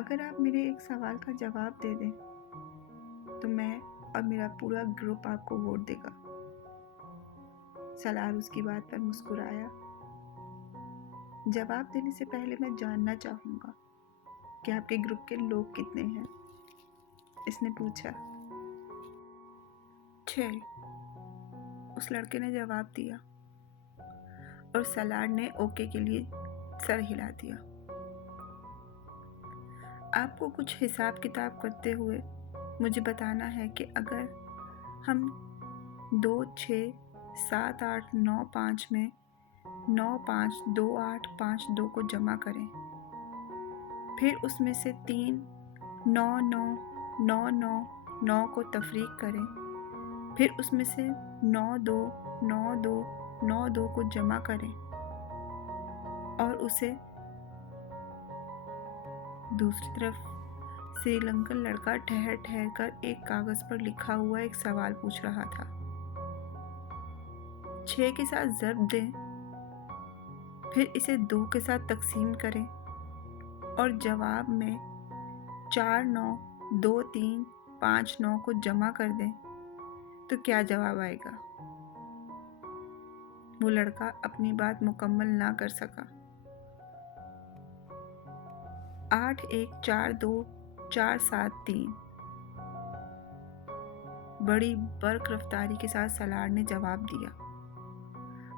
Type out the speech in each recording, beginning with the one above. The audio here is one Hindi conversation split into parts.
अगर आप मेरे एक सवाल का जवाब दे दें तो मैं और मेरा पूरा ग्रुप आपको वोट देगा। सलार उसकी बात पर मुस्कुराया। जवाब देने से पहले मैं जानना चाहूँगा कि आपके ग्रुप के लोग कितने हैं? इसने पूछा। 6, उस लड़के ने जवाब दिया और सलार ने ओके के लिए सर हिला दिया। आपको कुछ हिसाब किताब करते हुए मुझे बताना है कि अगर हम 2, 6, 7, 8, 9, 5 में 9, 5, 2, 8, 5, 2 को जमा करें, फिर उसमें से 3, 9, 9, 9, 9, 9 को तफरीक करें, फिर उसमें से 9, 2, 9, 2, 9, 2 को जमा करें और उसे दूसरी तरफ श्रीलंकन लड़का ठहर ठहर कर एक कागज पर लिखा हुआ एक सवाल पूछ रहा था। 6 के साथ ज़र्ब दें, फिर इसे 2 के साथ तकसीम करें और जवाब में 4, 9, 2, 3, 5, 9 को जमा कर दें तो क्या जवाब आएगा? वो लड़का अपनी बात मुकम्मल ना कर सका। 8, 1, 4, 2, 4, 7, 3। बड़ी बर्क रफ्तारी के साथ सलार ने जवाब दिया।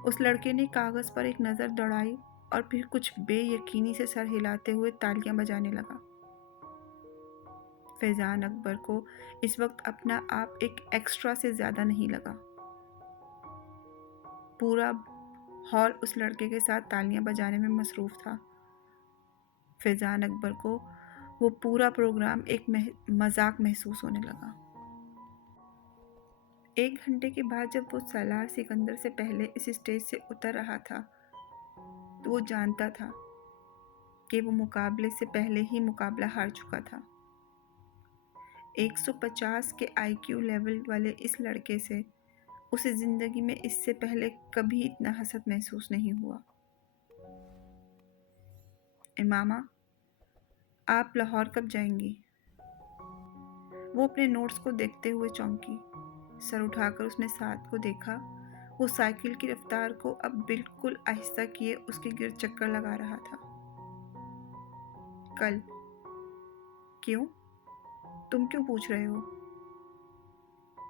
उस लड़के ने कागज पर एक नज़र दौड़ाई और फिर कुछ बेयकीनी से सर हिलाते हुए तालियां बजाने लगा। फैजान अकबर को इस वक्त अपना आप एक एक्स्ट्रा से ज़्यादा नहीं लगा। पूरा हॉल उस लड़के के साथ तालियां बजाने में मसरूफ़ था। फैजान अकबर को वो पूरा प्रोग्राम एक मजाक महसूस होने लगा। 1 घंटे के बाद जब वो सलार सिकंदर से पहले इस स्टेज से उतर रहा था तो वो जानता था कि वो मुकाबले से पहले ही मुकाबला हार चुका था। 150 के IQ लेवल वाले इस लड़के से उसे ज़िंदगी में इससे पहले कभी इतना हसद महसूस नहीं हुआ। इमामा, आप लाहौर कब जाएंगी? वो अपने नोट्स को देखते हुए चौंकी। सर उठाकर उसने साद को देखा। वो साइकिल की रफ्तार को अब बिल्कुल आहिस्ता किए उसके गिर्द चक्कर लगा रहा था। कल। क्यों? तुम क्यों पूछ रहे हो?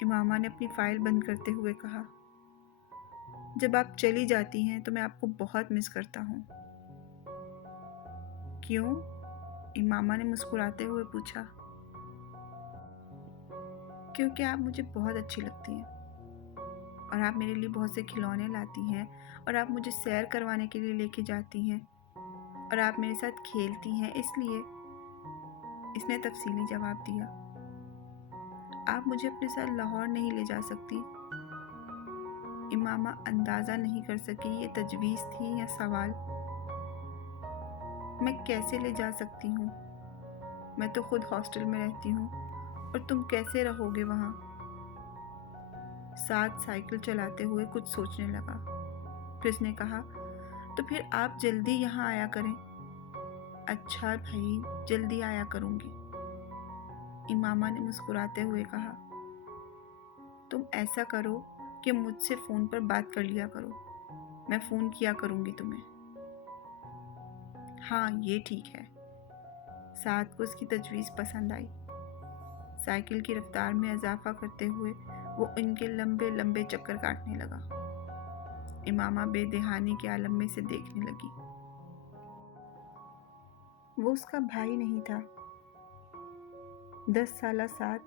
इमामा ने अपनी फाइल बंद करते हुए कहा। जब आप चली जाती हैं तो मैं आपको बहुत मिस करता हूँ। क्यों? इमामा ने मुस्कुराते हुए पूछा। क्योंकि आप मुझे बहुत अच्छी लगती हैं और आप मेरे लिए बहुत से खिलौने लाती हैं और आप मुझे सैर करवाने के लिए लेके जाती हैं और आप मेरे साथ खेलती हैं, इसलिए। इसने तफसीली जवाब दिया। आप मुझे अपने साथ लाहौर नहीं ले जा सकती? इमामा अंदाज़ा नहीं कर सकी ये तजवीज़ थी या सवाल। मैं कैसे ले जा सकती हूँ? मैं तो खुद हॉस्टल में रहती हूँ और तुम कैसे रहोगे वहाँ? साथ साइकिल चलाते हुए कुछ सोचने लगा। फिर उसने कहा, तो फिर आप जल्दी यहाँ आया करें। अच्छा भाई, जल्दी आया करूँगी। इमामा ने मुस्कुराते हुए कहा। तुम ऐसा करो कि मुझसे फ़ोन पर बात कर लिया करो, मैं फ़ोन किया करूँगी तुम्हें। हाँ, ये ठीक है। साद को उसकी तजवीज़ पसंद आई। साइकिल की रफ्तार में इजाफा करते हुए वो इनके लंबे लंबे चक्कर काटने लगा। इमामा बेदहानी के आलम में से देखने लगी। वो उसका भाई नहीं था। 10 साल साथ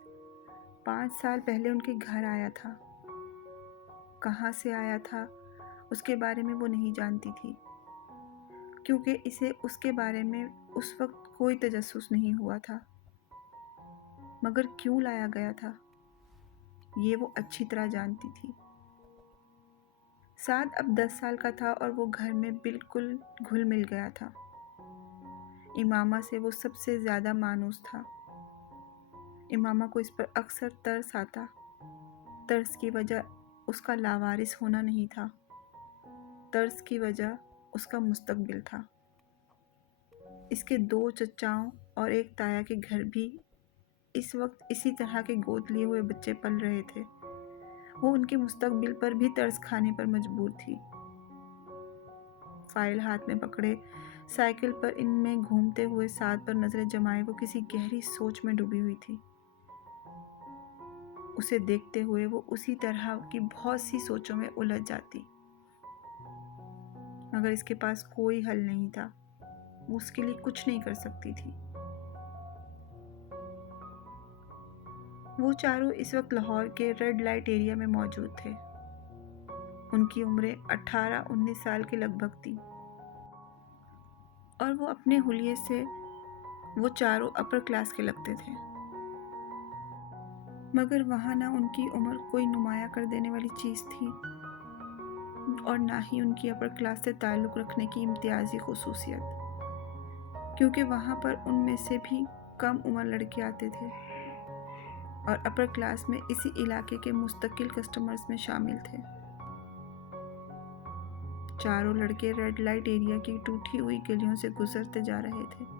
5 साल पहले उनके घर आया था। कहाँ से आया था उसके बारे में वो नहीं जानती थी, क्योंकि इसे उसके बारे में उस वक्त कोई तजस्सुस नहीं हुआ था। मगर क्यों लाया गया था ये वो अच्छी तरह जानती थी। साद अब 10 साल का था और वो घर में बिल्कुल घुल मिल गया था। इमामा से वो सबसे ज़्यादा मानूस था। इमामा को इस पर अक्सर तरस आता। तरस की वजह उसका लावारिस होना नहीं था, तरस की वजह उसका मुस्तकबिल था। इसके 2 चचाओं और एक ताया के घर भी इस वक्त इसी तरह के गोद लिए हुए बच्चे पल रहे थे। वो उनके मुस्तकबिल पर भी तरस खाने पर मजबूर थी। फाइल हाथ में पकड़े साइकिल पर इनमें घूमते हुए साथ पर नजरें जमाए वो किसी गहरी सोच में डूबी हुई थी। उसे देखते हुए वो उसी तरह की बहुत सी सोचों में उलझ जाती। मगर इसके पास कोई हल नहीं था। वो उसके लिए कुछ नहीं कर सकती थी। वो चारों इस वक्त लाहौर के रेड लाइट एरिया में मौजूद थे। उनकी उम्रें 18-19 साल के लगभग थी और वो अपने हुलिये से वो चारों अपर क्लास के लगते थे। मगर वहाँ ना उनकी उम्र कोई नुमाया कर देने वाली चीज़ थी और ना ही उनकी अपर क्लास से ताल्लुक़ रखने की इम्तियाजी खुसूसियत, क्योंकि वहाँ पर उनमें से भी कम उम्र लड़के आते थे और अपर क्लास में इसी इलाके के मुस्तकिल कस्टमर्स में शामिल थे। चारों लड़के रेड लाइट एरिया की टूटी हुई गलियों से गुजरते जा रहे थे।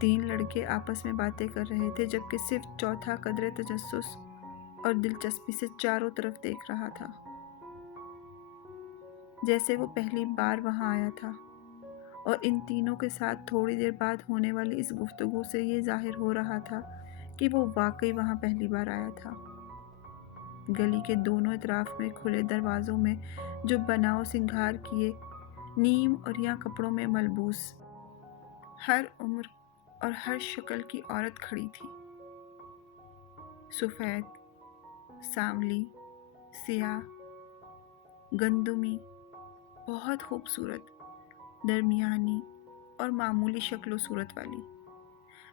3 लड़के आपस में बातें कर रहे थे, जबकि सिर्फ चौथा कदरे तजस्सुस और दिलचस्पी से चारों तरफ देख रहा था, जैसे वो पहली बार वहां आया था। और इन तीनों के साथ थोड़ी देर बाद होने वाली इस गुफ्तगू से ये जाहिर हो रहा था कि वो वाकई वहां पहली बार आया था। गली के दोनों तरफ में खुले दरवाज़ों में जो बनाव सिंगार किए नीम और या कपड़ों में मलबूस हर उम्र और हर शक्ल की औरत खड़ी थी। सफ़ेद, सांवली, सियाह, गंदुमी, बहुत खूबसूरत, दरमियानी और मामूली शक्ल सूरत वाली।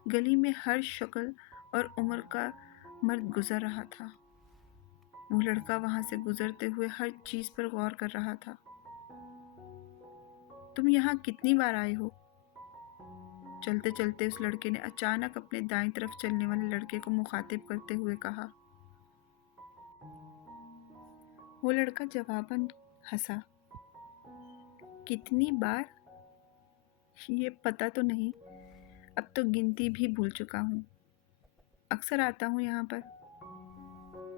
गली में हर शक्ल और उम्र का मर्द गुजर रहा था। वो लड़का वहां से गुजरते हुए हर चीज पर गौर कर रहा था। तुम यहाँ कितनी बार आए हो? चलते चलते उस लड़के ने अचानक अपने दाईं तरफ चलने वाले लड़के को मुखातिब करते हुए कहा। वो लड़का जवाबन हंसा। कितनी बार? ये पता तो नहीं, अब तो गिनती भी भूल चुका हूँ। अक्सर आता हूँ यहाँ पर,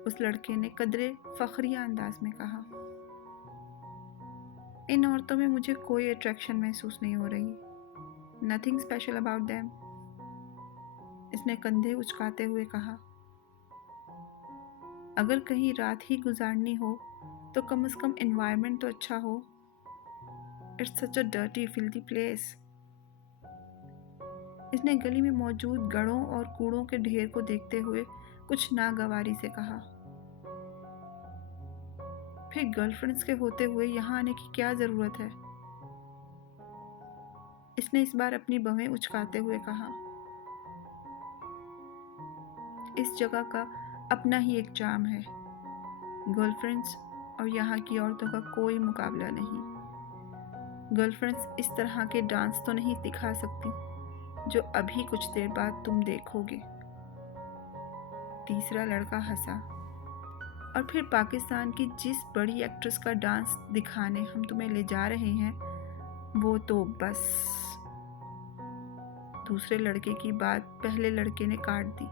उस लड़के ने कदरे फखरिया अंदाज में कहा। इन औरतों में मुझे कोई अट्रैक्शन महसूस नहीं हो रही। नथिंग स्पेशल अबाउट देम, इसने कंधे उचकाते हुए कहा। अगर कहीं रात ही गुजारनी हो तो कम से कम एनवायरनमेंट तो अच्छा हो। It's such a dirty filthy place. इसने गली में मौजूद गड़ों और कूड़ों के ढेर को देखते हुए कुछ नागवारी से कहा। फिर गर्लफ्रेंड्स के होते हुए यहाँ आने की क्या जरूरत है? इसने इस बार अपनी भवें उचकाते हुए कहा। इस जगह का अपना ही एक चार्म है। गर्लफ्रेंड्स और यहाँ की औरतों का कोई मुकाबला नहीं। गर्लफ्रेंड्स इस तरह के डांस तो नहीं दिखा सकती जो अभी कुछ देर बाद तुम देखोगे। तीसरा लड़का हंसा। और फिर पाकिस्तान की जिस बड़ी एक्ट्रेस का डांस दिखाने हम तुम्हें ले जा रहे हैं वो तो बस। दूसरे लड़के की बात पहले लड़के ने काट दी।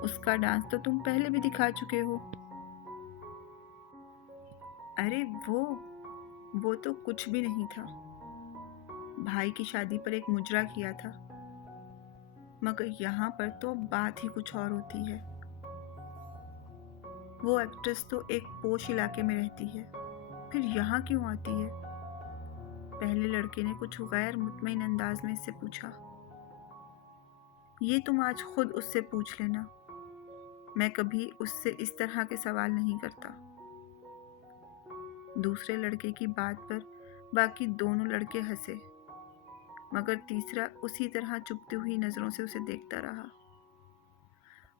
उसका डांस तो तुम पहले भी दिखा चुके हो। अरे वो तो कुछ भी नहीं था। भाई की शादी पर एक मुजरा किया था, मगर यहाँ पर तो बात ही कुछ और होती है। वो एक्ट्रेस तो एक पोश इलाके में रहती है, फिर यहाँ क्यों आती है? पहले लड़के ने कुछ गैर मुतमईन अंदाज में इससे पूछा। ये तुम आज खुद उससे पूछ लेना, मैं कभी उससे इस तरह के सवाल नहीं करता। दूसरे लड़के की बात पर बाकी दोनों लड़के हंसे, मगर तीसरा उसी तरह चुभती हुई नजरों से उसे देखता रहा।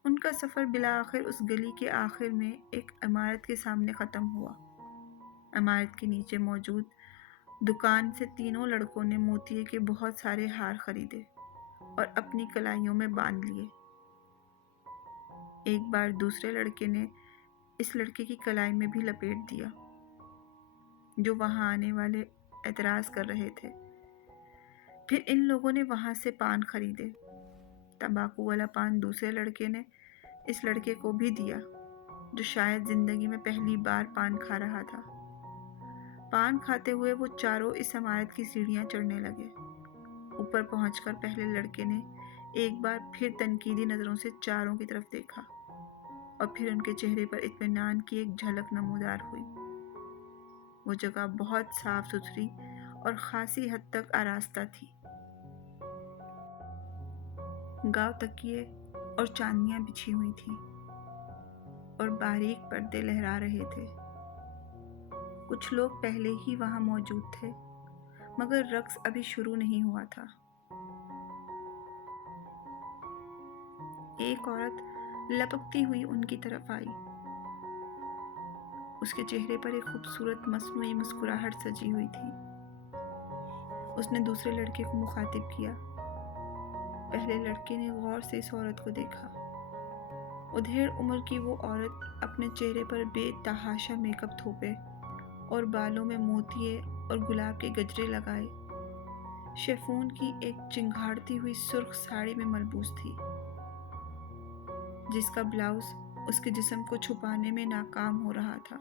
उनका सफ़र बिला आखिर उस गली के आखिर में एक इमारत के सामने ख़त्म हुआ। इमारत के नीचे मौजूद दुकान से तीनों लड़कों ने मोतिये के बहुत सारे हार खरीदे और अपनी कलाइयों में बांध लिए। एक बार दूसरे लड़के ने इस लड़के की कलाई में भी लपेट दिया, जो वहां आने वाले एतराज़ कर रहे थे फिर इन लोगों ने वहाँ से पान खरीदे। तंबाकू वाला पान दूसरे लड़के ने इस लड़के को भी दिया, जो शायद जिंदगी में पहली बार पान खा रहा था। पान खाते हुए वो चारों इस इमारत की सीढ़ियाँ चढ़ने लगे। ऊपर पहुंचकर पहले लड़के ने एक बार फिर तनकीदी नज़रों से चारों की तरफ देखा और फिर उनके चेहरे पर इत्मीनान की एक झलक नमूदार हुई। वो जगह बहुत साफ सुथरी और खासी हद तक आरास्ता थी। गांव तकिए और चांदनियां बिछी हुई थीं और बारीक पर्दे लहरा रहे थे। कुछ लोग पहले ही वहां मौजूद थे, मगर रक्स अभी शुरू नहीं हुआ था। एक औरत लपकती हुई उनकी तरफ आई। उसके चेहरे पर एक खूबसूरत मस्नुई मुस्कुराहट सजी हुई थी। उसने दूसरे लड़के को मुखातिब किया। पहले लड़के ने गौर से इस औरत को देखा। उधेड़ उम्र की वो औरत अपने चेहरे पर बेतहाशा मेकअप थोपे और बालों में मोतिये और गुलाब के गजरे लगाए शेफून की एक चिंगाड़ती हुई सुर्ख साड़ी में मलबूस थी, जिसका ब्लाउज उसके जिस्म को छुपाने में नाकाम हो रहा था,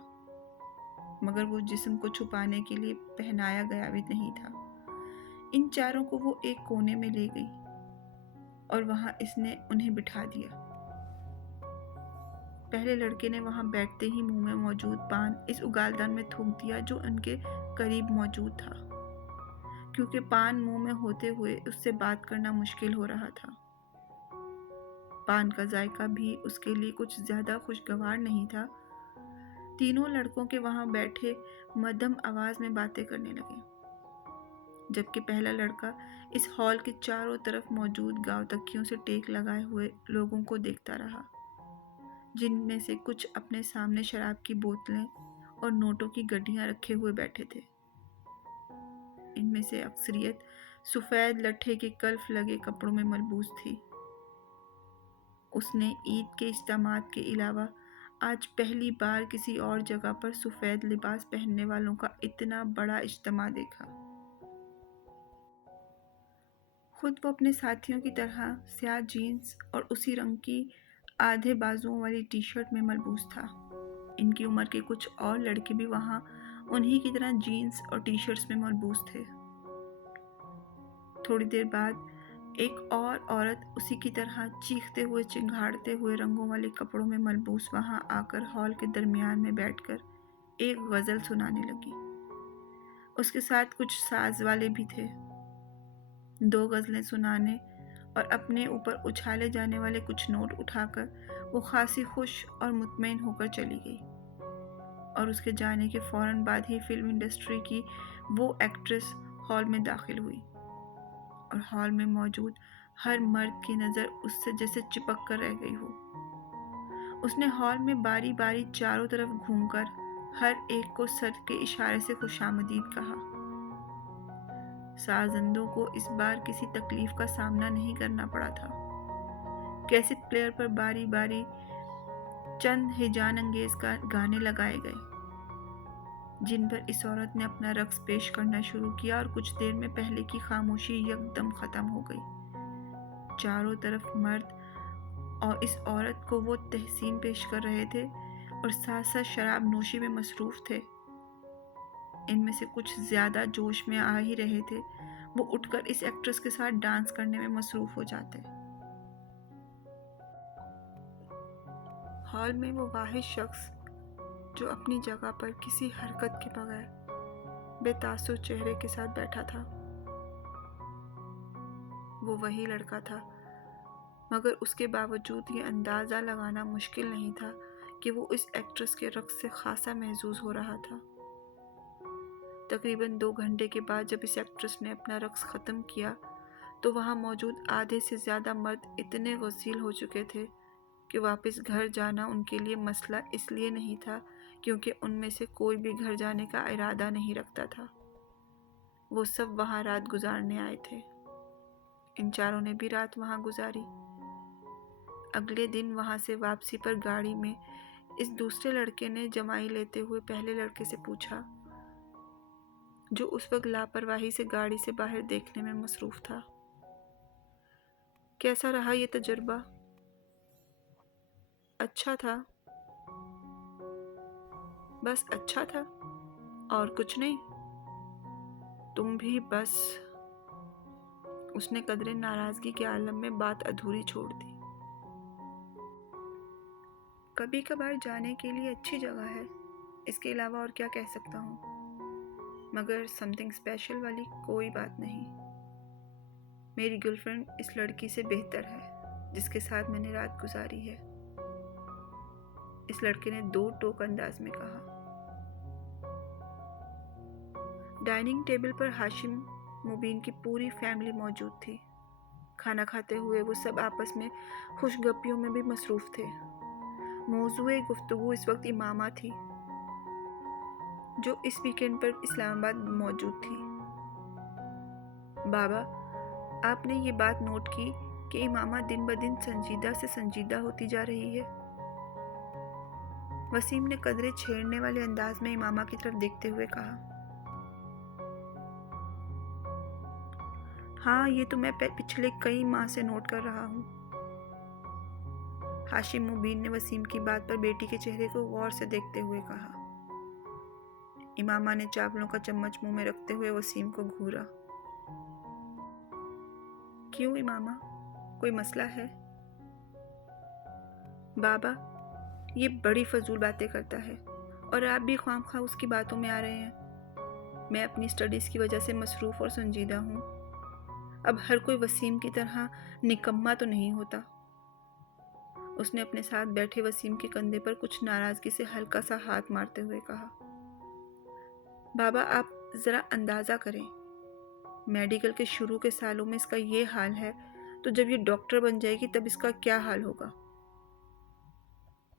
मगर वो जिस्म को छुपाने के लिए पहनाया गया भी नहीं था। इन चारों को वो एक कोने में ले गई और वहां इसने उन्हें बिठा दिया। पहले लड़के ने वहां बैठते ही मुंह में मौजूद पान इस उगालदान में थूक दिया जो उनके करीब मौजूद था, क्योंकि पान मुंह में होते हुए उससे बात करना मुश्किल हो रहा था। पान का जायका भी उसके लिए कुछ ज्यादा खुशगवार नहीं था। तीनों लड़कों के वहां बैठे मध्यम आवाज में बातें करने लगे, जबकि पहला लड़का इस हॉल के चारों तरफ मौजूद गांव तकियों से टेक लगाए हुए लोगों को देखता रहा, जिनमें से कुछ अपने सामने शराब की बोतलें और नोटों की गड्डियां रखे हुए बैठे थे। इनमें से अक्सरियत सफेद लट्ठे के कल्फ लगे कपड़ों में मलबूस थी। उसने ईद के इज्तिमात के अलावा आज पहली बार किसी और जगह पर सफेद लिबास पहनने वालों का इतना बड़ा इज्तिमा देखा। खुद वो अपने साथियों की तरह स्याह जीन्स और उसी रंग की आधे बाजुओं वाली टी शर्ट में मलबूस था। इनकी उम्र के कुछ और लड़के भी वहां उन्हीं की तरह जीन्स और टी शर्ट्स में मलबूस थे। थोड़ी देर बाद एक और औरत उसी की तरह चीखते हुए चिंगाड़ते हुए रंगों वाले कपड़ों में मलबूस वहां आकर हॉल के दरमियान में बैठकर एक गजल सुनाने लगी। उसके साथ कुछ साज वाले भी थे। 2 गजलें सुनाने और अपने ऊपर उछाले जाने वाले कुछ नोट उठाकर वो खासी खुश और मुतमईन होकर चली गई और उसके जाने के फौरन बाद ही फिल्म इंडस्ट्री की वो एक्ट्रेस हॉल में दाखिल हुई और हॉल में मौजूद हर मर्द की नज़र उससे जैसे चिपक कर रह गई हो। उसने हॉल में बारी बारी चारों तरफ घूमकर हर एक को सर के इशारे से खुशामदीद कहा। साजंदों को इस बार किसी तकलीफ का सामना नहीं करना पड़ा था। कैसेट प्लेयर पर बारी बारी चंद हिजान अंगेज गाने लगाए गए, जिन पर इस औरत ने अपना रक्स पेश करना शुरू किया और कुछ देर में पहले की खामोशी यकदम खत्म हो गई। चारों तरफ मर्द और इस औरत को वो तहसीन पेश कर रहे थे और साथ साथ शराब नोशी में मसरूफ थे। इनमें से कुछ ज्यादा जोश में आ ही रहे थे। वो उठकर इस एक्ट्रेस के साथ डांस करने में मसरूफ हो जाते। हॉल में वो वाहिद शख्स जो अपनी जगह पर किसी हरकत के बगैर बेतासुर चेहरे के साथ बैठा था, वो वही लड़का था, मगर उसके बावजूद ये अंदाज़ा लगाना मुश्किल नहीं था कि वो इस एक्ट्रेस के रक्स से खासा महजूज हो रहा था। तकरीबन 2 घंटे के बाद जब इस एक्ट्रेस ने अपना रक्स ख़त्म किया तो वहाँ मौजूद आधे से ज़्यादा मर्द इतने गसील हो चुके थे कि वापस घर जाना उनके लिए मसला इसलिए नहीं था क्योंकि उनमें से कोई भी घर जाने का इरादा नहीं रखता था। वो सब वहाँ रात गुजारने आए थे। इन चारों ने भी रात वहाँ गुजारी। अगले दिन वहाँ से वापसी पर गाड़ी में इस दूसरे लड़के ने जमाई लेते हुए पहले लड़के से पूछा, जो उस वक्त लापरवाही से गाड़ी से बाहर देखने में मसरूफ था। कैसा रहा ये तजुर्बा? अच्छा था, बस अच्छा था और कुछ नहीं। तुम भी बस। उसने कदरे नाराजगी के आलम में बात अधूरी छोड़ दी। कभी कभार जाने के लिए अच्छी जगह है, इसके अलावा और क्या कह सकता हूँ, मगर समथिंग स्पेशल वाली कोई बात नहीं। मेरी गर्लफ्रेंड इस लड़की से बेहतर है जिसके साथ मैंने रात गुजारी है, इस लड़के ने दो टोक अंदाज में कहा। डाइनिंग टेबल पर हाशिम मुबीन की पूरी फैमिली मौजूद थी। खाना खाते हुए वो सब आपस में खुशगपियों में भी मसरूफ थे। मौजूए गुफ्तगू इस वक्त इमामा थी, जो इस वीकेंड पर इस्लामाबाद मौजूद थी। बाबा, आपने ये बात नोट की कि इमामा दिन ब दिन संजीदा से संजीदा होती जा रही है? वसीम ने कदरे छेड़ने वाले अंदाज में इमामा की तरफ देखते हुए कहा। हाँ, ये तो मैं पिछले कई माह से नोट कर रहा हूँ। हाशिम मुबीन ने वसीम की बात पर बेटी के चेहरे को गौर से देखते हुए कहा। इमामा ने चावलों का चम्मच मुंह में रखते हुए वसीम को घूरा। क्यों इमामा, कोई मसला है? बाबा, ये बड़ी फजूल बातें करता है और आप भी ख्वामख्वाह उसकी बातों में आ रहे हैं। मैं अपनी स्टडीज़ की वजह से मसरूफ़ और संजीदा हूँ। अब हर कोई वसीम की तरह निकम्मा तो नहीं होता। उसने अपने साथ बैठे वसीम के कंधे पर कुछ नाराज़गी से हल्का सा हाथ मारते हुए कहा। बाबा, आप ज़रा अंदाज़ा करें, मेडिकल के शुरू के सालों में इसका ये हाल है, तो जब ये डॉक्टर बन जाएगी तब इसका क्या हाल होगा?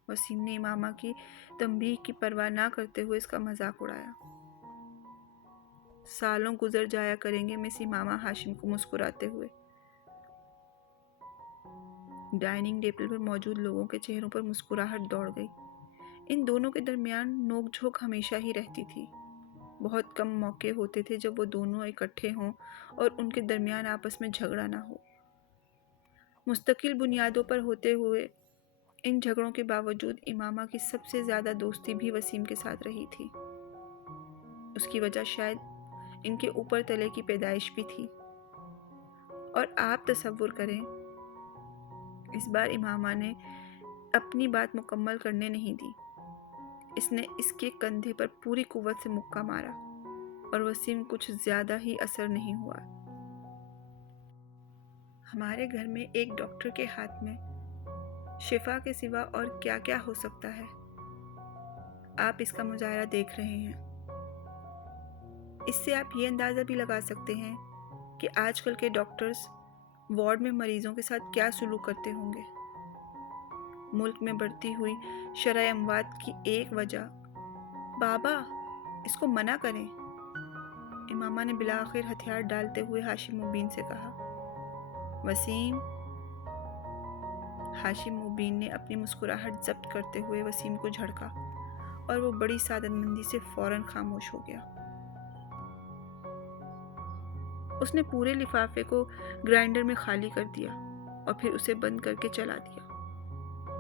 वसीम ने इमामा की तंबीह की परवाह ना करते हुए इसका मजाक उड़ाया। सालों गुजर जाया करेंगे, मिस इमामा हाशिम को मुस्कुराते हुए। डाइनिंग टेबल पर मौजूद लोगों के चेहरों पर मुस्कुराहट दौड़ गई। इन दोनों के दरमियान नोकझोंक हमेशा ही रहती थी। बहुत कम मौके होते थे जब वो दोनों इकट्ठे हों और उनके दरमियान आपस में झगड़ा ना हो। मुस्तकिल बुनियादों पर होते हुए इन झगड़ों के बावजूद इमामा की सबसे ज़्यादा दोस्ती भी वसीम के साथ रही थी। उसकी वजह शायद इनके ऊपर तले की पैदाइश भी थी। और आप तसव्वुर करें, इस बार इमामा ने अपनी बात मुकम्मल करने नहीं दी। इसने इसके कंधे पर पूरी कुव्वत से मुक्का मारा और वसीम कुछ ज़्यादा ही असर नहीं हुआ। हमारे घर में एक डॉक्टर के हाथ में शिफा के सिवा और क्या क्या हो सकता है? आप इसका मुजाहरा देख रहे हैं। इससे आप ये अंदाज़ा भी लगा सकते हैं कि आजकल के डॉक्टर्स वार्ड में मरीजों के साथ क्या सुलूक करते होंगे। मुल्क में बढ़ती हुई शरह अमवात की एक वजह। बाबा, इसको मना करें, इमामा ने बिलाखिर हथियार डालते हुए हाशिम मुबीन से कहा। वसीम। हाशिम मुबीन ने अपनी मुस्कुराहट जब्त करते हुए वसीम को झड़का और वो बड़ी सादतमंदी से फौरन खामोश हो गया। उसने पूरे लिफाफे को ग्राइंडर में खाली कर दिया और फिर उसे बंद करके चला दिया।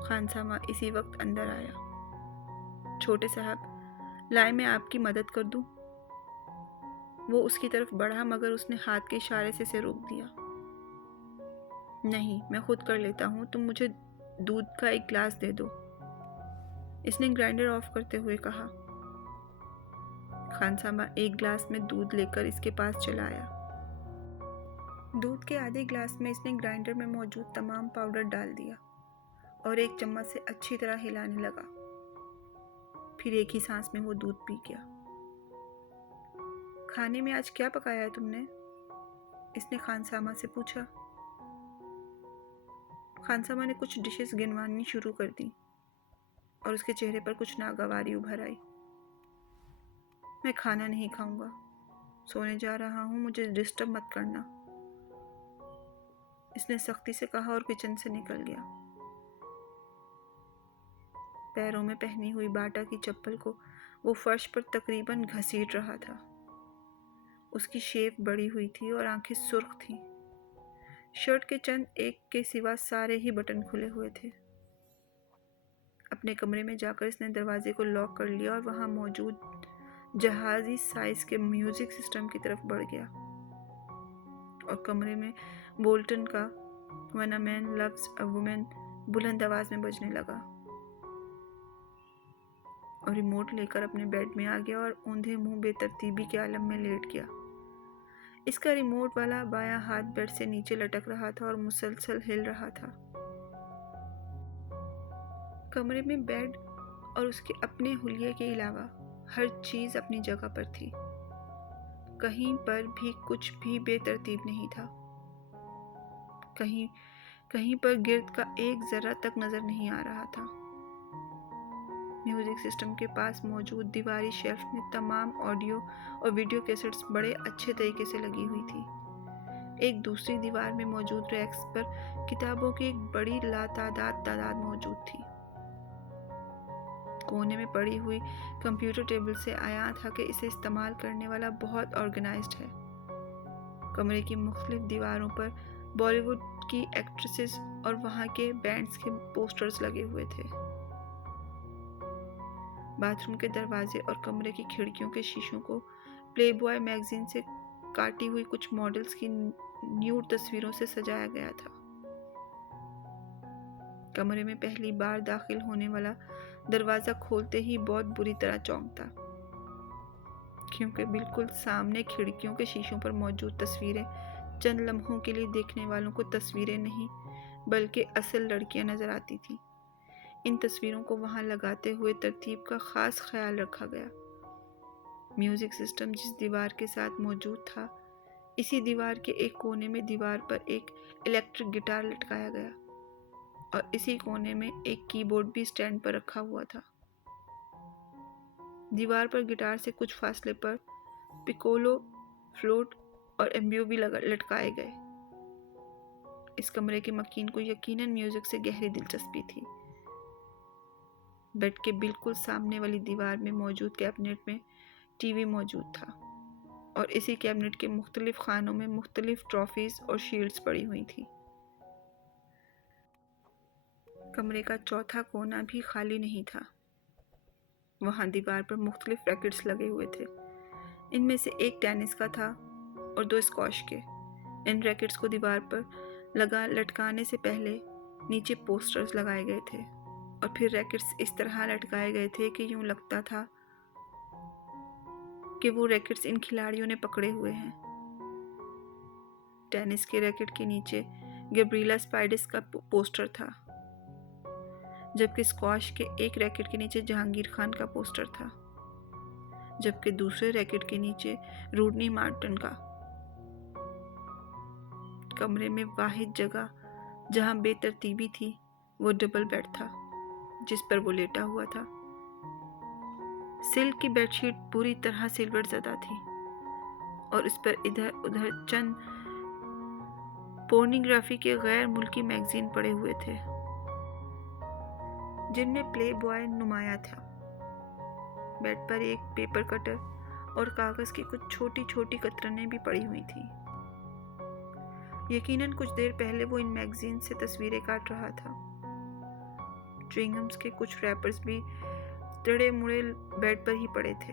खानसामा इसी वक्त अंदर आया। छोटे साहब, लाए मैं आपकी मदद कर दूं? वो उसकी तरफ बढ़ा मगर उसने हाथ के इशारे से इसे रोक दिया। नहीं, मैं खुद कर लेता हूँ, तुम मुझे दूध का एक गिलास दे दो, इसने ग्राइंडर ऑफ करते हुए कहा। खानसामा एक गिलास में दूध लेकर इसके पास चला आया। दूध के आधे गिलास में इसने ग्राइंडर में मौजूद तमाम पाउडर डाल दिया और एक चम्मच से अच्छी तरह हिलाने लगा। फिर एक ही सांस में वो दूध पी गया। खाने में आज क्या पकाया है तुमने? इसने खानसामा से पूछा। खानसामा ने कुछ डिशेस गिनवानी शुरू कर दी और उसके चेहरे पर कुछ नागवारी उभर आई। मैं खाना नहीं खाऊंगा, सोने जा रहा हूँ, मुझे डिस्टर्ब मत करना, इसने सख्ती से कहा और किचन से निकल गया। पैरों में पहनी हुई बाटा की चप्पल को वो फर्श पर तकरीबन घसीट रहा था। उसकी शेप बड़ी हुई थी और आंखें सुर्ख थीं। शर्ट के चंद एक के सिवा सारे ही बटन खुले हुए थे। अपने कमरे में जाकर इसने दरवाजे को लॉक कर लिया और वहां मौजूद जहाजी साइज के म्यूजिक सिस्टम की तरफ बढ़ गया और कमरे में बोल्टन का when a man loves a woman बुलंद आवाज में बजने लगा और रिमोट लेकर अपने बेड में आ गया और औंधे मुंह बेतरतीबी के आलम में लेट गया। इसका रिमोट वाला बायां हाथ बेड से नीचे लटक रहा था और मुसलसल हिल रहा था। कमरे में बेड और उसके अपने हुलिये के अलावा हर चीज अपनी जगह पर थी। कहीं पर भी कुछ भी बेतरतीब नहीं था। कहीं पर गिर्द का एक जरा तक नजर नहीं आ रहा था। म्यूजिक सिस्टम के पास मौजूद दीवारी शेल्फ में तमाम ऑडियो और वीडियो कैसेट्स बड़े अच्छे तरीके से लगी हुई थी। एक दूसरी दीवार में मौजूद रैक्स पर किताबों की एक बड़ी तादाद मौजूद थी। कोने में पड़ी हुई कंप्यूटर टेबल से आया था कि इसे इस्तेमाल करने वाला बहुत ऑर्गेनाइज्ड है। कमरे की मुख्तलिफ दीवारों पर बॉलीवुड की एक्ट्रेसेस और वहां के बैंड्स के पोस्टर्स लगे हुए थे। बाथरूम के दरवाजे और कमरे की खिड़कियों के शीशों को प्लेबॉय मैगजीन से काटी हुई कुछ मॉडल्स की न्यूड तस्वीरों से सजाया गया था। कमरे में पहली बार दाखिल होने वाला दरवाजा खोलते ही बहुत बुरी तरह चौंकता, क्योंकि बिल्कुल सामने खिड़कियों के शीशों पर मौजूद तस्वीरें चंद लम्हों के लिए देखने वालों को तस्वीरें नहीं बल्कि असल लड़कियां नजर आती थीं। इन तस्वीरों को वहां लगाते हुए तरतीब का खास ख्याल रखा गया। म्यूजिक सिस्टम जिस दीवार के साथ मौजूद था, इसी दीवार के एक कोने में दीवार पर एक इलेक्ट्रिक गिटार लटकाया गया और इसी कोने में एक कीबोर्ड भी स्टैंड पर रखा हुआ था। दीवार पर गिटार से कुछ फासले पर पिकोलो, फ्लूट और एम्बियो भी लटकाए गए। इस कमरे के मकीन को यकीनन म्यूजिक से गहरी दिलचस्पी थी। बेड के बिल्कुल सामने वाली दीवार में मौजूद कैबिनेट में टीवी मौजूद था और इसी कैबिनेट के मुख्तलिफ खानों में मुख्तलिफ ट्रॉफीज और शील्ड्स पड़ी हुई थी। कमरे का चौथा कोना भी खाली नहीं था। वहां दीवार पर मुख्तलिफ रैकेट्स लगे हुए थे। इनमें से एक टेनिस का था और दो स्क्वॉश के। इन रैकेट्स को दीवार पर लटकाने से पहले नीचे पोस्टर्स लगाए गए थे और फिर रैकेट्स इस तरह लटकाए गए थे कि यूं लगता था कि वो रैकेट्स इन खिलाड़ियों ने पकड़े हुए हैं। टेनिस के रैकेट के नीचे गैब्रिएला स्पाइडिस का पोस्टर था, जबकि स्क्वॉश के एक रैकेट के नीचे जहांगीर खान का पोस्टर था, जबकि दूसरे रैकेट के नीचे रूडनी मार्टिन का। कमरे में वाहिद जगह जहां बेतरतीबी थी वो डबल बेड था जिस पर वो लेटा हुआ था। सिल्क की बेडशीट पूरी तरह सिल्वर ज़दा थी और इस पर इधर उधर चंद पोर्नोग्राफी के गैर मुल्की मैगजीन पड़े हुए थे जिनमें प्ले बॉय नुमाया था। बेड पर एक पेपर कटर और कागज की कुछ छोटी छोटी कतरनें भी पड़ी हुई थी। यकीनन कुछ देर पहले वो इन मैगजीन से तस्वीरें काट रहा था। च्युइंगम्स के कुछ रैपर्स भी तड़े मुड़े बेड पर ही पड़े थे।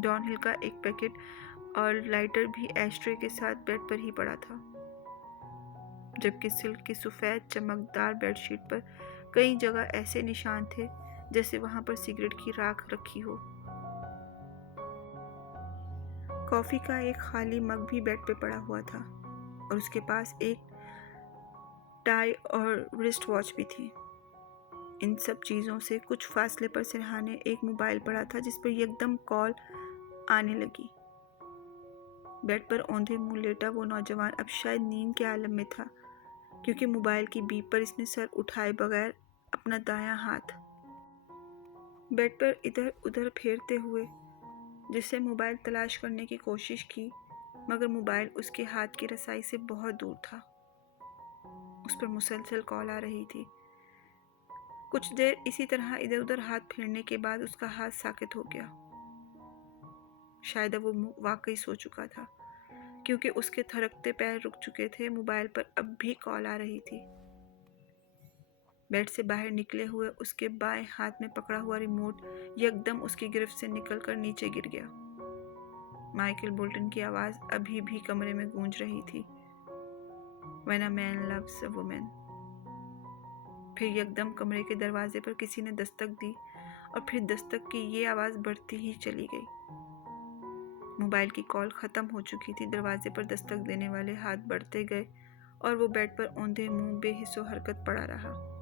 डॉनहिल का एक पैकेट और लाइटर भी एस्ट्रे के साथ बेड पर ही पड़ा था, जबकि सिल्क की सफेद चमकदार बेडशीट पर कई जगह ऐसे निशान थे जैसे वहां पर सिगरेट की राख रखी हो। कॉफी का एक खाली मग भी बेड पे पड़ा हुआ था और उसके पास एक टाई और रिस्ट वॉच भी थी। इन सब चीज़ों से कुछ फासले पर सिरहाने एक मोबाइल पड़ा था जिस पर एकदम कॉल आने लगी। बेड पर औंधे मुंह लेटा वो नौजवान अब शायद नींद के आलम में था, क्योंकि मोबाइल की बीप पर इसने सर उठाए बगैर अपना दायां हाथ बेड पर इधर उधर फेरते हुए जिससे मोबाइल तलाश करने की कोशिश की, मगर मोबाइल उसके हाथ की रसाई से बहुत दूर था। उस पर मुसलसल कॉल आ रही थी। कुछ देर इसी तरह इधर उधर हाथ फेरने के बाद उसका हाथ साकित हो गया। शायद अब वो वाकई सो चुका था, क्योंकि उसके थरकते पैर रुक चुके थे। मोबाइल पर अब भी कॉल आ रही थी। बेड से बाहर निकले हुए उसके बाएं हाथ में पकड़ा हुआ रिमोट एकदम उसकी गिरफ्त से निकलकर नीचे गिर गया। माइकल बोल्टन की आवाज़ अभी भी कमरे में गूंज रही थी, When a man loves a woman। फिर एकदम कमरे के दरवाजे पर किसी ने दस्तक दी और फिर दस्तक की ये आवाज़ बढ़ती ही चली गई। मोबाइल की कॉल ख़त्म हो चुकी थी। दरवाजे पर दस्तक देने वाले हाथ बढ़ते गए और वो बेड पर औंधे मुंह बेहिस्सो हरकत पड़ा रहा।